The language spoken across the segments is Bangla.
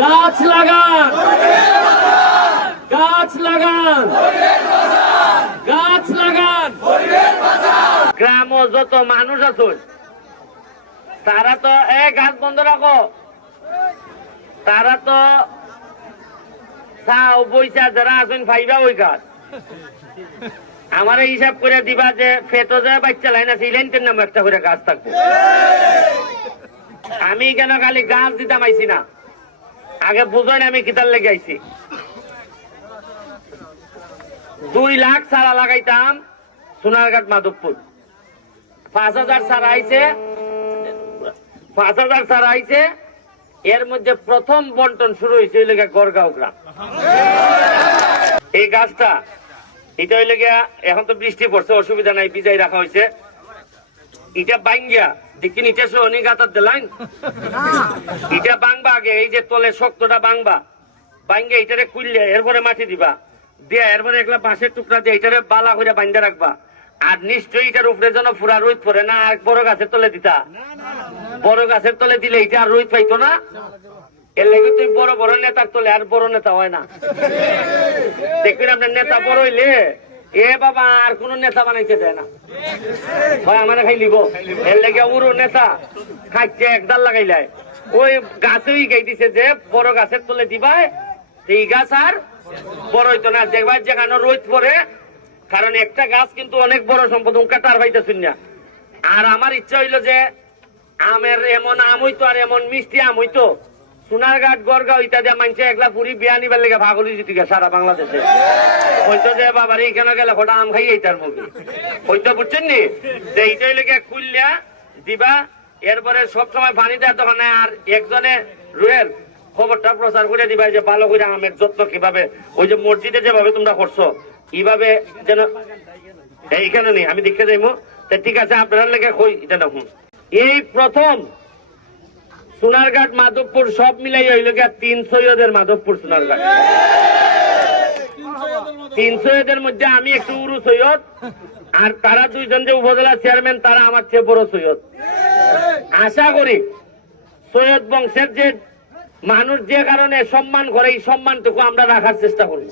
গাছ লাগান, গাছ লাগান, গাছ লাগান। গ্রাম যত মানুষ আছে তারা তো গাছ বন্ধ রাখো, তারা তো চাও বইসা যারা আছেন ফাইবা ওই গাছ আমার হিসাব করে দিবা যে ফেটো যে বাচ্চা লাইন আছে এই লাইনটার নাম একটা করে গাছ থাকবো। আমি কেন খালি গাছ দিতাম আইছি না, আগে বুঝো না আমি কিতার লেগে আইছি। 2 লাখ চারা লাগাইতাম সোনারঘাট মাধবপুর, 5,000 চারা আইছে, 5,000 চারা আইছে। এর মধ্যে প্রথম বন্টন শুরু হয়েছে গড়গাঁও গ্রাম। এই গাছটা এটা হইলে গিয়া এখন তো বৃষ্টি পড়ছে অসুবিধা নাই, বিজাই রাখা হয়েছে। এটা বাঙ্গিয়া দেখিন ইটা শনি গাতার দিলাইন এটা বাংবা আগে, এই যে তলে শক্তটা বাংবা, বাঙ্গিয়া এটারে কুইলে এরপরে মাটি দিবা, দিয়া এরপরে একলা বাঁশের টুকরা দিয়ে এটারে বালা করে বান্ধা রাখবা। আর নিশ্চয়ই এটার উপরে যেন পুরা রোদ পড়ে না। আর বড় গাছের তলে দিতা, বড় গাছের তলে দিলে এটা আর রোদ পাইতো না। এর লেগে তুই বড় বড় নেতার তলে আর বড় নেতা হয় না। দেখবেন আপনার নেতা বড় হইলে এ বাবা আর কোন নেতা বানাইতে দেয় না, হয় আমার খাই লিব। এর লেগে উড়ো নেতা খাইছে একদাল লাগাইলাই ওই গাছই গাই দিছে যে বড় গাছের তলে দিবাই, এই গাছ আর বড় হইতো না। দেখবা যেখানে রোদ পড়ে, কারণ একটা গাছ কিন্তু অনেক বড় সম্পদ, কাটার পাইতেছেন না। আর আমার ইচ্ছা হইলো যে আমের এমন আম হইতো আর এমন মিষ্টি আম হইতো সোনারঘাট গড়গাঁও ইত্যাদি মানছে একলা পুরি বিয়া নিবার লেগে ভাগলি জিতে সারা বাংলাদেশে হয়তো যে বাবার এইখানে গেলে ওটা আম খাই এইটার মুখে হয়তো বুঝছেন নি। এইটাই লেগে খুললিয়া দিবা, এরপরে সবসময় পানি দেওয়ার দোকান নাই। আর একজনে রুয়েল খবরটা প্রচার করে দিবা যে ভালো করে আমের যত্ন কিভাবে, ওই যে মসজিদে যেভাবে তোমরা করছো এইভাবে যেন এইখানে নেই, আমি দেখতে যাইবো। ঠিক আছে আপনার লেগে কই এটা দেখুন। এই প্রথম সোনারঘাট মাধবপুর সব মিলাই হইল গিয়া 3 সৈয়দের মাধবপুর সোনারঘাট। 3 সৈয়দের মধ্যে আমি একটু উরু সৈয়দ, আর তারা 2 জন যে উপজেলা চেয়ারম্যান তারা আমার চেয়ে বড় সৈয়দ। আশা করি সৈয়দ বংশের যে মানুষ যে কারণে সম্মান করে এই সম্মানটুকু আমরা রাখার চেষ্টা করি।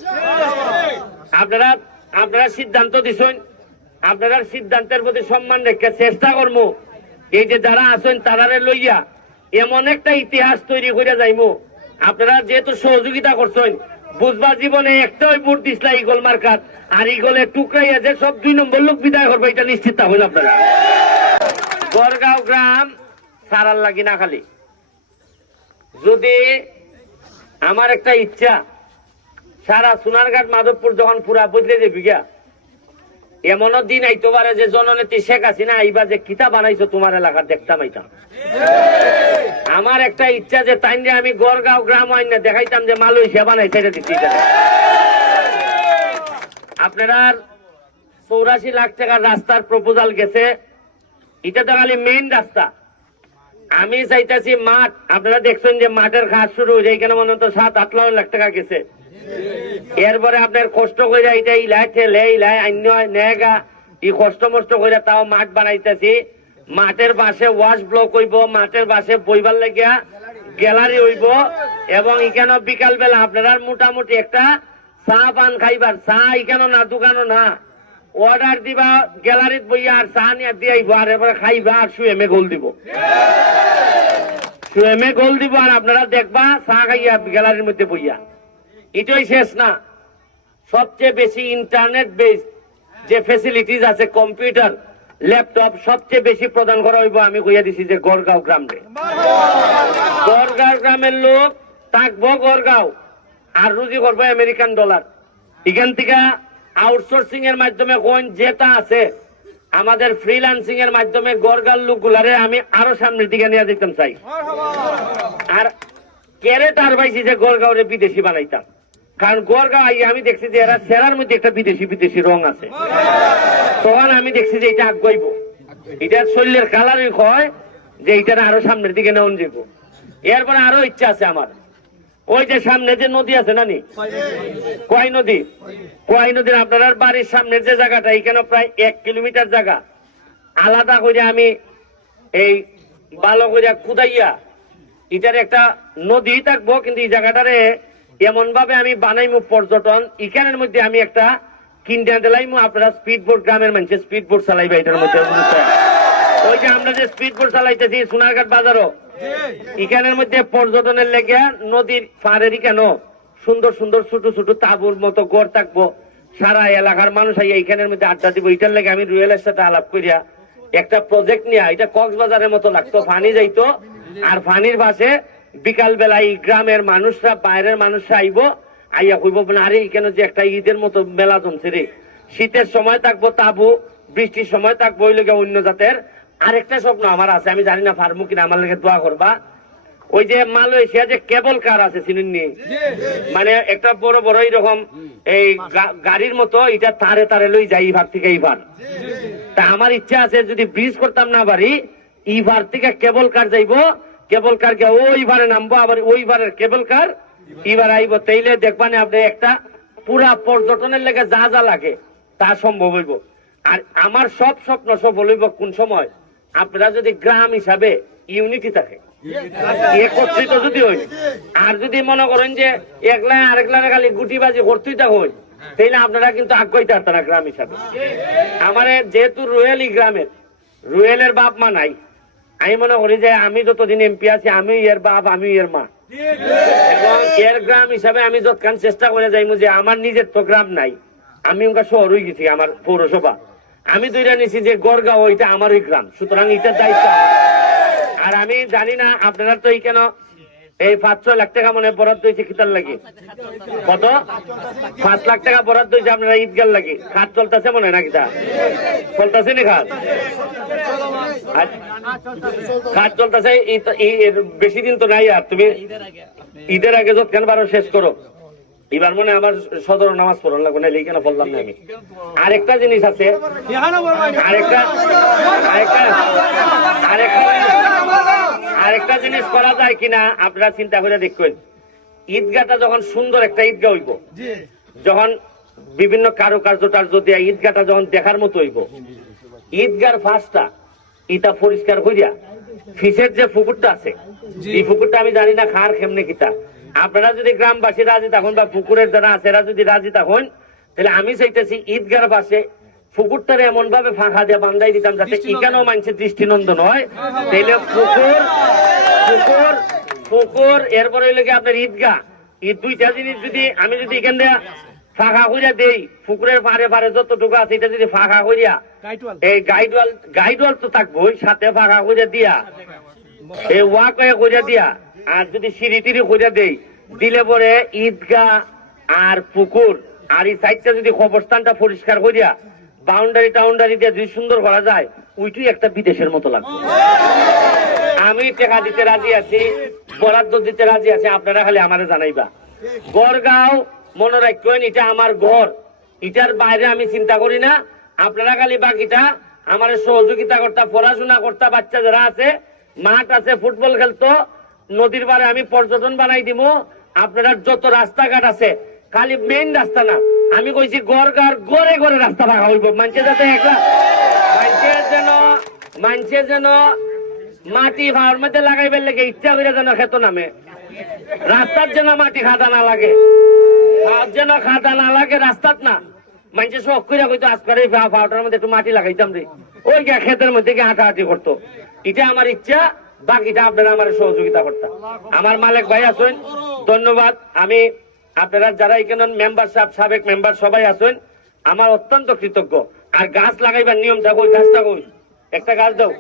আপনারা সিদ্ধান্ত দিছেন, আপনারা সিদ্ধান্তের প্রতি সম্মান রেখে চেষ্টা করবো এই যে যারা আছেন তারারে লইয়া এমন একটা ইতিহাস তৈরি করে যাইমু। আপনারা যেহেতু সহযোগিতা করছেন, বুঝবা জীবনে একটাই ভোট দিসলা ইগল মার্কাত, আর ইগলের টুকরাই আছে সব 2 নম্বর লোক বিদায় করবে, এটা নিশ্চিত হইল আপনারা। গড়গাঁও গ্রাম সারার লাগি না খালি, যদি আমার একটা ইচ্ছা সারা সোনারঘাট মাধবপুর যখন পুরা বদলে যাবি গিয়া, এমনও দিন আইতে পারে যে জননেত্রী শেখ হাসিনা আইবা যে কিতা বানাইছো তোমার এলাকার দেখতাম আইতাম। আমার একটা ইচ্ছা যে তাই আমি গড়গাঁও গ্রাম আইন দেখাইতাম যে মালয়েশিয়া বানাইছে এটা দিচ্ছি। আপনারা 84 লাখ টাকার রাস্তার প্রপোজাল গেছে, এটা তো খালি মেইন রাস্তা। আমি চাইতেছি মাঠ, আপনারা দেখছেন যে মাঠের কাজ শুরু হয়েছে, এখানে মনে তো 7-8 লাখ টাকা গেছে। এরপরে আপনার কষ্ট করে এটা ইলাই ঠেলে ইলাই অন্য নেগা এই কষ্ট মষ্ট করে তাও মাঠ বানাইতেছি। মাঠের পাশে ওয়াশ ব্লক হইব, মাঠের পাশে বইবার লাগিয়া গ্যালারি হইব, এবং এখানে বিকাল বেলা আপনারা মোটামুটি একটা চা পান খাইবার, চা এখানে না দোকানও না, অর্ডার দিবা গ্যালারিত বইয়া আর চা নিয়ে দিয়ে আইব, আর এরপরে খাইবা আর সুয়েমে গোল দিব, সুয়েমে গোল দিব, আর আপনারা দেখবা চা খাইয়া গ্যালারির মধ্যে বইয়া। এটাই শেষ না, সবচেয়ে বেশি ইন্টারনেট বেস যে ফেসিলিটিস আছে, কম্পিউটার ল্যাপটপ সবচেয়ে বেশি প্রদান করা হইব। আমি কইয়া দিছি যে গড়গাঁও গ্রামে, গড়গাঁও গ্রামের লোক থাকবো গড়গাঁও, আর রুজি করবো আমেরিকান ডলার। এখান থেকে আউটসোর্সিং এর মাধ্যমে কোন যেটা আছে আমাদের ফ্রিল্যান্সিং এর মাধ্যমে গড়গাঁও লোকগুলারে আমি আরো সামনের দিকে নিয়ে যেতাম চাই। আর কেরে তার পাইছি যে গড়গাঁওরে বিদেশি বানাইতাম, কারণ গড়গাঁও আমি দেখছি যে এরা চেহারার মধ্যে একটা বিদেশি বিদেশি রং আছে। তখন আমি দেখছি যে এটা আগাইব, এটার শরীরের কালারই হয় যে এইটার আরো সামনের দিকে নেওয়া যাব। এরপরে আরো ইচ্ছা আছে আমার, ওই যে সামনে যে নদী আছে না নি কোয়াই নদী, কোয়াই নদীর আপনার বাড়ির সামনের যে জায়গাটা, এখানে প্রায় 1 কিলোমিটার জায়গা আলাদা করে আমি এই ভালো করে খুদাইয়া এটার একটা নদী থাকবো, কিন্তু এই জায়গাটারে এমন ভাবে আমি বানাইমু পর্যটন, এখানের মধ্যে আমি একটা কিনতে দিলাইমু, আপনারা স্পিড বোট, গ্রামের মানুষের স্পিড বোট চালাইবে এটার মধ্যে। ওই যে আমরা যে স্পিড বোট চালাইতেছি সোনারঘাট বাজারও, এখানের মধ্যে পর্যটনের লেগে নদীর পাড়েরই কেন সুন্দর সুন্দর ছোট ছোট তাঁবুর মতো ঘর থাকবো, সারা এলাকার মানুষ এইখানের মধ্যে আড্ডা দিব। এটার লেগে আমি রুয়েলের সাথে আলাপ করিয়া একটা প্রজেক্ট নিয়ে, এটা কক্সবাজারের মতো লাগতো, ফানি যাইতো, আর ফানির পাশে বিকাল বেলায় গ্রামের মানুষরা, বাইরের মানুষরা আইব, আইয়া কইব আরে এখানে যে একটা ঈদের মতো মেলা জমছে রে, শীতের সময় থাকবো তাবু, বৃষ্টির সময় থাকবো ওই লেগে অন্য জাতের। আরেকটা স্বপ্ন আমার আছে, আমি জানি না পারবো কিনা, আমার লেগে দোয়া করবা। ওই যে মালয়েশিয়া যে কেবল কার আছে চিনেননি, মানে একটা বড় বড় এইরকম এই গাড়ির মতো, এটা তারে তারে লই যাই এইবার থেকে এইবার। তা আমার ইচ্ছা আছে যদি ব্রিজ করতাম না পারি, এইবার থেকে কেবল কার যাইব, কেবল কার গিয়ে ওইবারে নামবো, আবার ওইবারের কেবল কার এবার আইব, তাইলে দেখবানে আপনি একটা পুরা পর্যটনের লেগে যা যা লাগে তা সম্ভব হইব। আর আমার সব স্বপ্ন সফল হইব কোন সময়, আপনারা যদি গ্রাম হিসাবে ইউনিটি থাকে, একত্রিত যদি হই, আর যদি মনে করেন যে একলা আরেকলা খালি গুটিবাজি করতেই হই, তাইলে আপনারা কিন্তু আগ্রহী থাকতেন না গ্রাম হিসাবে। আমার যেহেতু রুয়েল গ্রামের, রুয়েলের বাপ মা নাই, আমি মনে করি যে আমি যতদিন এমপি আছি আমি এর বাপ, আমি এর মা, এবং এর গ্রাম হিসাবে আমি যতক্ষণ চেষ্টা করে যাইমু যে আমার নিজের তো গ্রাম নাই, আমি ওখানে শহর হয়ে গেছি, আমার পৌরসভা আমি দুইটা নিছি যে গড়গাঁও, ওইটা আমারই গ্রাম, সুতরাং এটার দায়িত্ব। আর আমি জানি না আপনারা তো এই কেন এই 5-6 লাখ টাকা মনে বরাদ্দ হয়েছে কিতার লাগে, কত 5 লাখ টাকা বরাদ্দ হয়েছে আপনারা ঈদগার লাগে, খাত চলতেছে মনে হয় না, কিতা চলতেছে না খাত, খাত চলতেছে, বেশি দিন তো নাই। আর তুমি ঈদের আগে যতক্ষণ পারো শেষ করো। এবার মনে আমার সদর নামাজ পড়ান লাগবে না, কেন বললাম না আমি। আরেকটা জিনিস আছে, আরেকটা জিনিস করা যায় কিনা আপনারা চিন্তা করে দেখবেন। ঈদগাটা যখন সুন্দর একটা ঈদগাহ হইব, যখন বিভিন্ন কারুকার্য টার্য দিয়া ঈদগাটা যখন দেখার মতো হইব, ঈদগার ফাঁসটা ইটা পরিষ্কার করিয়া ফিসের যে পুকুরটা আছে, এই পুকুরটা আমি জানি না খার কেমনে কিতা, আপনারা যদি গ্রামবাসী রাজি থাকুন বা পুকুরের যারা আছে এরা যদি রাজি থাকুন, তাহলে আমি চাইতেছি ঈদগার পাশে পুকুরটারে এমন ভাবে ফাঁকা দিয়ে বান্ধাই দিতাম যাতে এখানেও মানুষের দৃষ্টিনন্দন হয়। তাইলে পুকুর এরপরে লেগে আপনার ঈদগাহ, এই দুইটা জিনিস যদি আমি যদি এখান দিয়ে ফাঁকা করিয়া দেই, পুকুরের পারে পারে যতটুকু আছে এটা যদি ফাঁকা করিয়া, এই গাইডওয়াল তো থাকবোই, সাথে ফাঁকা করিয়া দিয়া, এই ওয়াক করিয়া দিয়া, আর যদি সিঁড়ি টিড়ি করিয়া দেই, দিলে পরে ঈদগাহ আর পুকুর আর এই সাইডটা যদি কবরস্থানটা পরিষ্কার করিয়া বাউন্ডারি টাউন্ডারি দিয়ে যদি সুন্দর করা যায়, ওইটাই একটা বিদেশের মতো লাগবে। আমি টাকা দিতে রাজি আছি, বরাদ্দ দিতে রাজি আছি, আপনারা খালি আমারে জানাইবা। গড়গাঁও মনে রাখবেন, এটা আমার ঘর, এটার বাইরে আমি চিন্তা করি না। আপনারা খালি বাকিটা আমার সহযোগিতা করতা, পড়াশোনা করতা, বাচ্চা যারা আছে, মাঠ আছে, ফুটবল খেলতো, নদীর পারে আমি পর্যটন বানাই দিব। আপনারা যত রাস্তাঘাট আছে, খালি মেইন রাস্তা না, আমি কইছি গড়গাঁর গড়ে গড়ে রাস্তা রাখা হইব, মানুষের যাতে একলা মানুষের যেন মাটি ভাড়ার মধ্যে লাগাইবার লেগে ইচ্ছা করে যেন খেত নামে, রাস্তার যেন মাটি খাদা না লাগে, যেন খাদা না লাগে রাস্তাত না, মানুষের শখ করে কইতো আজকাল এই ভাড়াটার মধ্যে একটু মাটি লাগাইতাম রে, ওই ক্ষেতের মধ্যে গিয়ে হাঁটাহাঁটি করতো। এটা আমার ইচ্ছা, বাকিটা আপনারা আমার সহযোগিতা করতাম। আমার মালিক ভাই আছেন, ধন্যবাদ। আমি আপনারা যারা এখানে মেম্বার সাবেক মেম্বার সবাই আছেন, আমার অত্যন্ত কৃতজ্ঞ। আর গাছ লাগাইবার নিয়মটা কই, গাছটা কই, একটা গাছ দাও,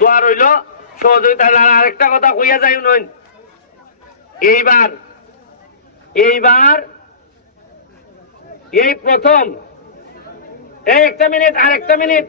দোয়া রইল সহযোগিতা। আরেকটা কথা কইয়া যাই নয়, এইবার এই প্রথম, এই একটা মিনিট,